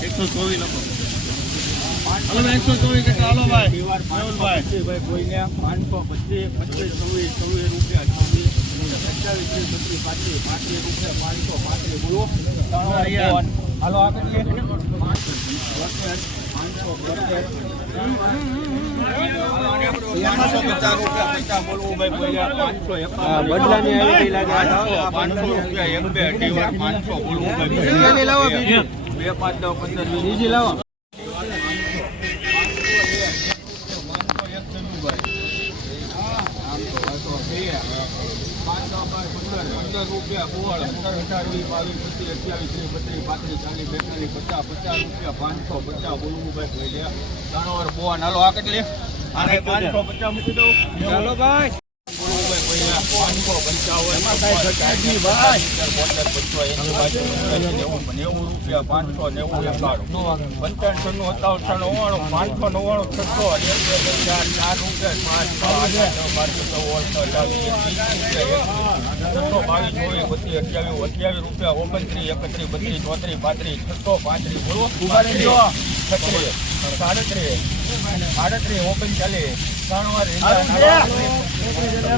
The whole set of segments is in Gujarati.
એકસો ચોવીસ લખો એકસો ચોવીસ કેટલા હાલો ભાઈ ભાઈ કોઈને પાંચસો પચીસ પચીસ ચોવીસ ચોવીસ રૂપિયા છવ્વીસ પાંત્રીસ પાંત્રીસ રૂપિયા પાંચસો પાંત્રીસ હાલો આ પાંચસો બદલાની આવી ગઈ લાગે. પાંચસો રૂપિયા બે પાંચસો બોલવું. બે પાંચ દસ પંદર બીજી લાવો પંદર રૂપિયા પંદર હજાર વીસ બાવીસ પચીસ અઠ્યાવીસ ત્રીસ બત્રીસ પાંત્રીસ ચાલીસ બેતાલીસ પચાસ પચાસ રૂપિયા પાંચસો પચાસ બોલવું ભાઈ ત્રણ વાર બોવા નાલો આ કેટલી? આને પાંચસો પચાસ મૂકી દઉં. ચાલો ભાઈ. પાંચસો પચીસ બાજુ નેવું રૂપિયા પાંચસો નેવું એકાણું પંચાવન છન્નું સત્તાવન નવ્વાણું પાંચસો નવ્વાણું છસો ચાર ચાર રૂપિયા પાંચ ઓગણીસ અઠાવીસ છસો બાવીસ ચોવીસ પચીસ અઠ્યાવીસ અઠ્યાવીસ રૂપિયા ઓગણત્રીસ એકત્રીસ બત્રીસ ચોત્રીસ પાંત્રીસ છસો પાંત્રીસ બોલો છત્રીસ સાડત્રીસ સાડત્રીસ, ઓગણચાલીસ ત્રણ વાર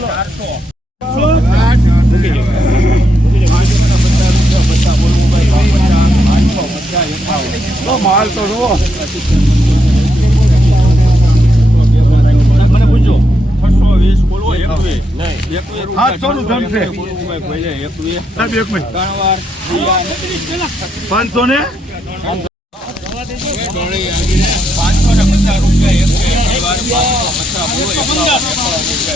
ચારસો માલ તો જુઓ મને પૂછજો છસો વીસ બોલવો એકવીસ એકવીસ સાતસો નું ધન છે. સાહેબ એક મિનિટ પાંચસો ને પાંચસો ને પચાસ રૂપિયા એક પચાસ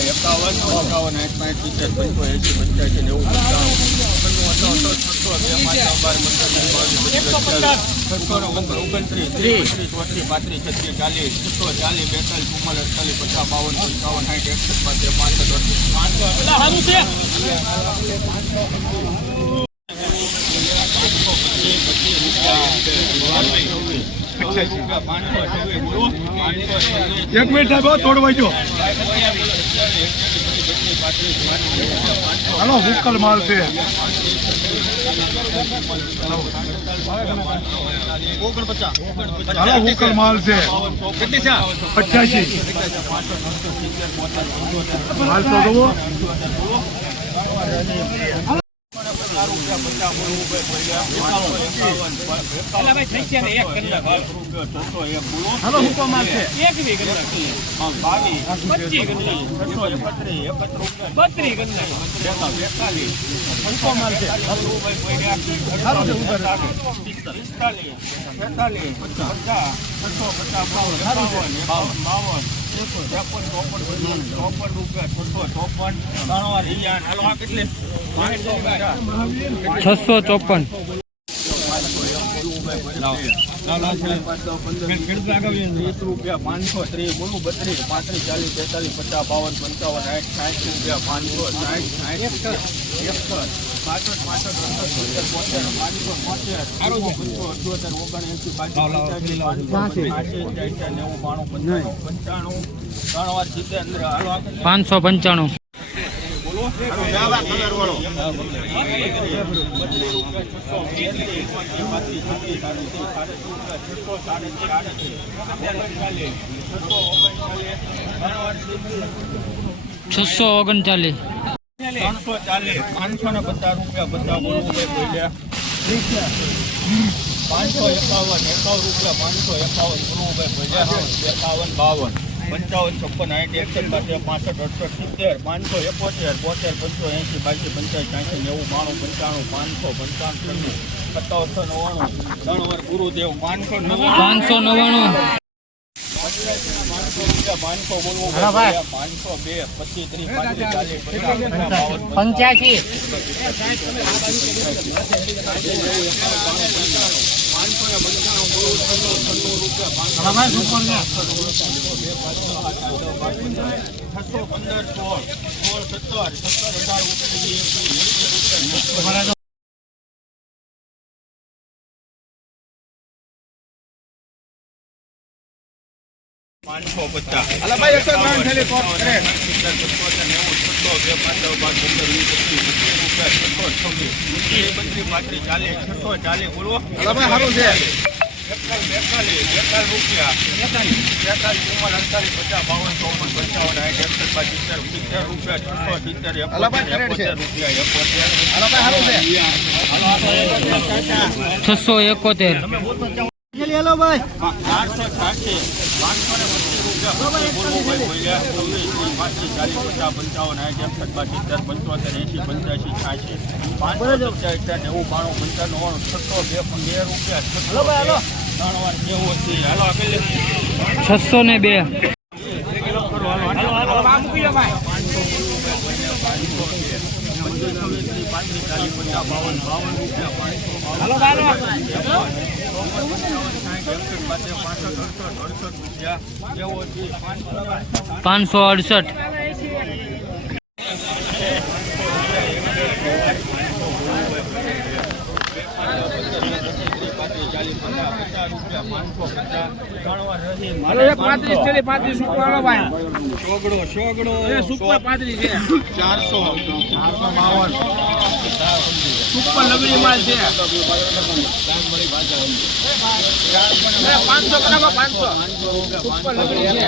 એકાવન એકાવન આઠ પાંચ સિત્તેર પંચો એસી પંચ્યાસી નેવું પંચાવન છસો છસો બે પાંચ છ માલ છે વીસ બાવીસ માલ છે છસો ને ઓગણ બેતાલીસ ચુમ્માલીસ અડતાલીસ પચાસ બાવન પંચાવન સાઠ સાહેબ હો, થોડું વાંચો હાલો માલ છે છસો ચોપન. વીસ રૂપિયા પાંચસો ત્રીસ બોલું બત્રીસ પાંત્રીસ ચાલીસ બેતાલીસ પચાસ બાવન પંચાવન સાઠ સાઠ રૂપિયા પાંચસો સાઠ સાઠ એકસઠ પાસઠ પાસઠ સત્તર સિત્તેર પાંચસો બોતેર પંચો અઠ્યોતેર ઓગણએંસી પાંચસો પંચાણું પંચાણું ત્રણ વાર સિત્તેર પાંચસો પંચાણું. છસો ઓગણચાલીસ. પાંચસો ને પચાસ રૂપિયા બધા બોલવું પાંચસો એકાવન એકાવન રૂપિયા, પાંચસો એકાવન બોલ્યા. એકાવન, બાવન. પંચાવન છપ્પન આઠ એકસઠ પાસે પાસઠ અડસઠ સિત્તેર પાંચસો એકોતેર બોતેર પંચો એંસી બાસી પંચાસી સાઠી નેવું બાણું પંચાણું પાંચસો પંચાવન છન્નું સત્તાવનસો નવ્વાણું ત્રણ વાર ગુરુદેવ પાંચસો નવ્વાણું. પાંચસો નવ્વાણું. પંચ્યાસી. પાંચસો બોલવું ભાઈ બોલ્યા. પાંચસો બે પચીસ ત્રીસ પાંત્રીસ ચાલીસ પચાસ પચાસ બાવન છસો પંદર, સોળ સોળ, સત્તર સત્તર અઢાર રૂપિયા પાંચસો પચાસ ભાઈ એકસો ત્રણ થેલી કોટ કરે છસો ભાઈ સારું છે એકતાલીસ બેતાલીસ બેતાલીસ રૂપિયા બેતાલીસ ચુમ્માલીસ અડતાલીસ પચાસ પંચાવન એકસઠ બાસઠ સિત્તેર સિત્તેર રૂપિયા છસો ભાઈ. કરેક્ટ છે. રૂપિયા એકોતેર અલા ભાઈ સારું છે છસો એકોતેર હેલો ભાઈ આઠસો છ્યાસી પાંચસો બાવન બાવન રૂપિયા ભાઈ પાંચીસ પચાસ પંચાવન સાઠ એકસઠ બે બે રૂપિયા પાંચસો અડસઠ પાંત્રીસ પાંત્રીસ સોગડો સુપર પાંત્રીસ છે. ચારસો. ચારસો બાવન. સુપર લગડી માલ છે. સુપર લગડી છે.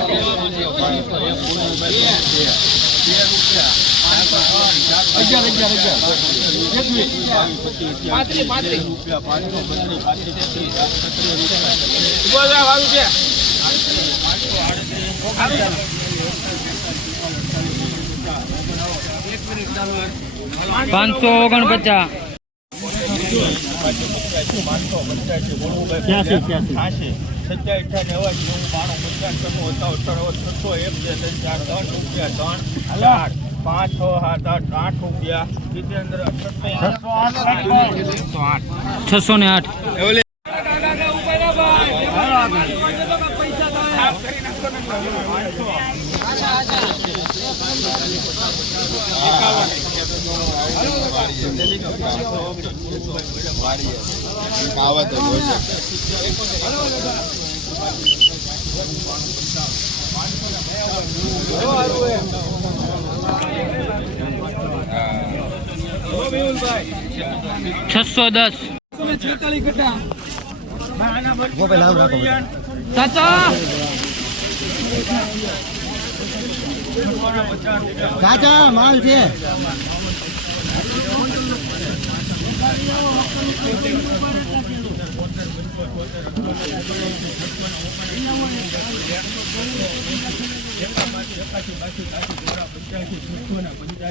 અગિયાર અગિયાર અગિયાર. એકવીસ પાંત્રીસ પાંત્રીસ રૂપિયા પાંચસો બત્રીસ પાંત્રીસ તેત્રીસ છત્રીસ રૂપિયા વાળું છે પાંચસો ઓગણપચાસ છ્યાસી છ્યાસી સત્યાવીસ અઠ્ઠાવીસ નેવાસી નેવું બાણું પચાસ છન્નું સત્તાવન અઠ્ઠાવન છસો એક બે ત્રણ ચાર ત્રણ રૂપિયા ત્રણ ઓગણપચાસ પાંચ છ સાત આઠ આઠ રૂપિયા. જીતેન્દ્ર છસો આઠ. છસો આઠ છસો દસ. ચાચા! કાચા માલ છે.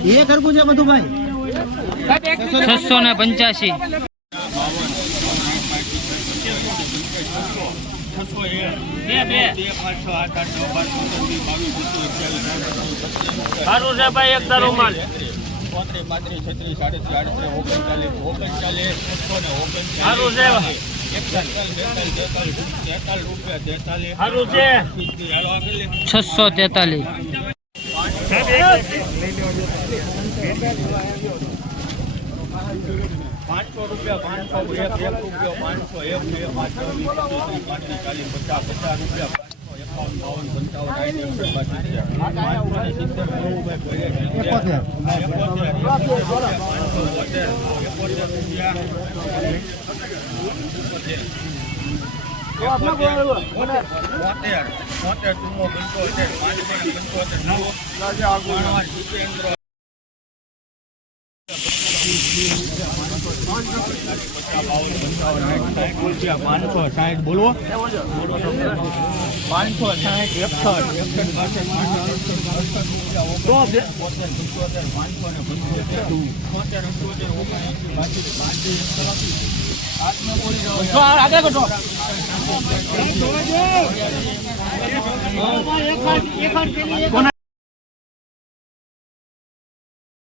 એ કરવું છે બધું ભાઈ? છસો ને પંચ્યાસી. છસો સારું છે ભાઈ એક તારો માલ ચોત્રીસ પાંત્રીસ છત્રીસ સાડત્રીસ આડત્રીસ ઓગણચાલીસ ઓગણચાલીસ છસો ને ઓગણચાલીસ સારું છે. એકતાલીસ બેતાલીસ તેતાલીસ તેતાલીસ રૂપિયા તેતાલીસ સારું છે હાલો આગળ લે. છસો તેતાલીસ પાંચસો રૂપિયા પાંચસો એક એક રૂપિયો પાંચસો એક બે પાંચસો પાંત્રીસ ચાલીસ પચાસ પચાસ રૂપિયા પાંચસો એકાવન બાવન પંચાવન. પાંચસો રૂપિયા બોતેર. એકોતેર રૂપિયા. એકોતેર. બોતેર. બોતેર, ચુમ્મો, પંચોતેર, પાંચસો ને પંચોતેર, નવ. બાણું, પાંચસો સાઠ બોલવો પાંચસો સાઠ એકસઠ એકસઠ બાસઠ પાંચસો